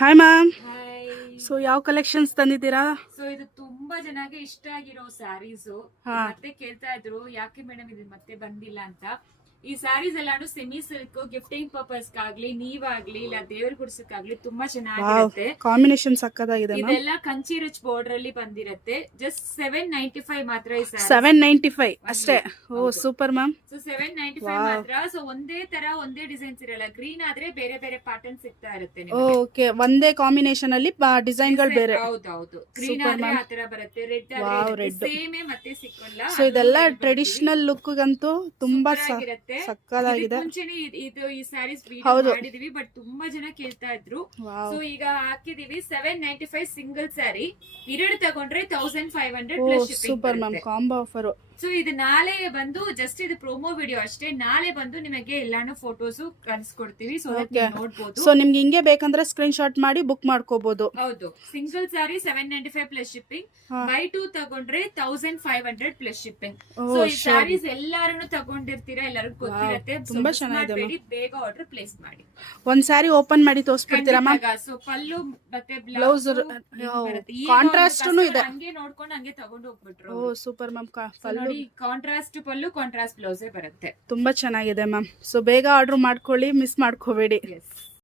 Hi ma'am. Hi. So ಯಾವ collections ತಂದಿದ್ದೀರಾ? So ಇದು ತುಂಬಾ ಜನಗೆ ಇಷ್ಟ ಆಗಿರೋ ಸ್ಯಾರೀಸು. ಮತ್ತೆ ಕೇಳ್ತಾ ಇದ್ರು ಯಾಕೆ ಮೇಡಮ್ ಇದು ಮತ್ತೆ ಬಂದಿಲ್ಲ ಅಂತ. ಈ ಸ್ಯಾರೀಸ್ ಎಲ್ಲಾನು ಸೆಮಿ ಸಿಲ್ಕ್ ಗಿಫ್ಟಿಂಗ್ ಪರ್ಪಸ್ ಗಾಗ್ಲಿ ನೀವಾಗ್ಲಿ ಇಲ್ಲ ದೇವ್ರ ಗುಡ್ಸಕ್ಕಾಗ್ಲಿ ತುಂಬಾ ಚೆನ್ನಾಗಿರುತ್ತೆ. ಕಾಂಬಿನೇಷನ್ ಸಕ್ಕತ್ತಾಗಿದೆ. ಇದೆಲ್ಲ ಕಂಚಿ ರಿಚ್ ಬಾರ್ಡರ್ ಅಲ್ಲಿ ಬಂದಿರುತ್ತೆ. ಜಸ್ಟ್ 795 ಮಾತ್ರ ಈ ಸ್ಯಾರಿ. 795 ಅಷ್ಟೇ. ಓ ಸೂಪರ್ ಮ್ಯಾಮ್. ಸೊ 795 ಮಾತ್ರ. ಸೊ ಒಂದೇ ತರ ಒಂದೇ ಡಿಸೈನ್ಸ್ ಇರಲ್ಲ. ಗ್ರೀನ್ ಆದ್ರೆ ಬೇರೆ ಬೇರೆ ಪ್ಯಾಟರ್ನ್ ಸಿಗ್ತಾ ಇರುತ್ತೆ. ಓಕೆ, ಒಂದೇ ಕಾಂಬಿನೇಷನ್ ಅಲ್ಲಿ ಡಿಸೈನ್ ಗಳು ಬೇರೆ. ಹೌದೌದು. ಗ್ರೀನ್ ಆದ್ರೆ ಆ ತರ ಬರುತ್ತೆ, ರೆಡ್ ಆದ್ರೆ ಸೇಮ್ ಮತ್ತೆ ಸಿಕ್ಕಲ್ಲ. ಸೊ ಇದೆಲ್ಲ ಟ್ರೆಡಿಷನಲ್ ಲುಕ್ ಗಂತೂ ತುಂಬಾ ಚೆನ್ನಾಗಿರುತ್ತೆ. ಸಕ್ಕತ್ತಾಗಿದೆ. ಮುಂಚೆನೆ ಇದು ಈ ಸ್ಯಾರೀಸ್ ವಿಡಿಯೋ ಮಾಡಿದೀವಿ, ಬಟ್ ತುಂಬಾ ಜನ ಕೇಳ್ತಾ ಇದ್ರು. ಸೊ ಈಗ ಹಾಕಿದೀವಿ 795 ಸಿಂಗಲ್ ಸ್ಯಾರಿ. 2 ತಗೊಂಡ್ರೆ 1500 plus shipping. Super ma'am, combo offer. So ಇದು ನಾಳೆ ಬಂದು ಜಸ್ಟ್ ಇದು ಪ್ರೋಮೋ ವಿಡಿಯೋ ಅಷ್ಟೇ. ನಾಳೆ ಬಂದು ನಿಮಗೆ ಎಲ್ಲಾನು ಫೋಟೋಸ್ ಕಳಿಸ್ಕೊಡ್ತೀವಿ. ಸೊ ನೋಡ್ಬೋದು. ಸೊ ನಿಮ್ಗೆ ಹಿಂಗೆ ಬೇಕಂದ್ರೆ ಸ್ಕ್ರೀನ್ ಶಾಟ್ ಮಾಡಿ ಬುಕ್ ಮಾಡ್ಕೋಬಹುದು. ಹೌದು, single sari 795 plus shipping. By 2 ತಗೊಂಡ್ರೆ 1500 ಪ್ಲಸ್ ಶಿಪ್ಪಿಂಗ್. ಸೊ ಈ ಸ್ಯಾರೀಸ್ ಎಲ್ಲಾರು ತಗೊಂಡಿರ್ತೀರಾ, ಎಲ್ಲರಿಗೂ ಗೊತ್ತಿರುತ್ತೆ. ತುಂಬಾ ಚೆನ್ನಾಗಿದೆ. ಬೇಗ ಆರ್ಡರ್ ಪ್ಲೇಸ್ ಮಾಡಿ. ಒಂದ್ ಸ್ಯಾರಿ ಓಪನ್ ಮಾಡಿ ತೋರಿಸ್ಬಿಡ್ತೀರಾ ಮ್ಯಾಮ್? ಸೊ ಪಲ್ಲು ಮತ್ತೆ ಬ್ಲೌಸ್ ಕಾಂಟ್ರಾಸ್ಟ್ ಇದೆ. ಹಂಗೆ ನೋಡ್ಕೊಂಡು ಹಂಗೆ ತಗೊಂಡು ಹೋಗ್ಬಿಟ್ರು. ಓ ಸೂಪರ್ ಮ್ಯಾಮ್. ಪಲ್ಲು ಕಾಂಟ್ರಾಸ್ಟ್ ಪಲ್ಲು ಕಾಂಟ್ರಾಸ್ಟ್ ಬ್ಲೌಸೇ ಬರುತ್ತೆ. ತುಂಬಾ ಚೆನ್ನಾಗಿದೆ ಮ್ಯಾಮ್. ಸೊ ಬೇಗ ಆರ್ಡರ್ ಮಾಡ್ಕೊಳ್ಳಿ, ಮಿಸ್ ಮಾಡ್ಕೋಬೇಡಿ.